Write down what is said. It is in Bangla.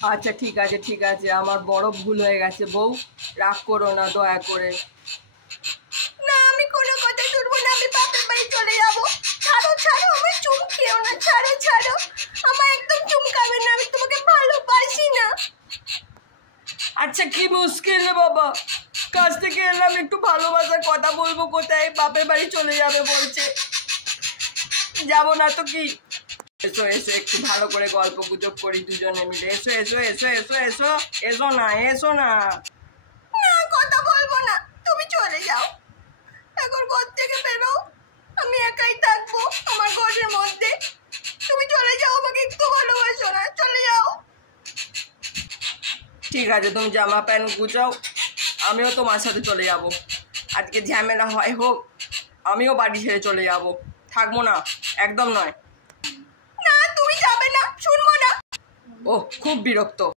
আচ্ছা ঠিক আছে, আমার বড় ভুল হয়ে গেছে বউ, রাগ করো না দয়া করে। না আমি কোনো কথা শুনবো না, আমি বাপের বাড়ি চলে যাবো। ছাড়ো ছাড়ো, আমার চুম খেও না, ছাড়ো ছাড়ো, আমার একদম চুমকাবে না, আমি তোমাকে ভালোবাসি না। আচ্ছা কি মুশকিল রে বাবা, কাজ থেকে এলাম, একটু ভালোবাসার কথা বলবো, কোথায় বাপের বাড়ি চলে যাবে বলছে। যাবো না তো কি। এসো এসো, একটু ভালো করে গল্প গুজব করি দুজনে মিলে। এসো এসো এসো এসো এসো এসো না, এসো না। না কথা বলবো না, তুমি চলে যাও, এখন ঘর থেকে বেরো, আমি একাই থাকবো আমার ঘরের মধ্যে। তুমি চলে যাও, আমাকে একটু ভালোবাসো না, চলে যাও। ঠিক আছে, তুমি জামা প্যান্ট গুছাও, আমিও তোমার সাথে চলে যাব। আজকে ঝামেলা হয় হোক, আমিও বাড়ি ছেড়ে চলে যাব, থাকবো না, একদম নয়। না তুমি যাবে না, শুনবো না। ওহ খুব বিরক্ত।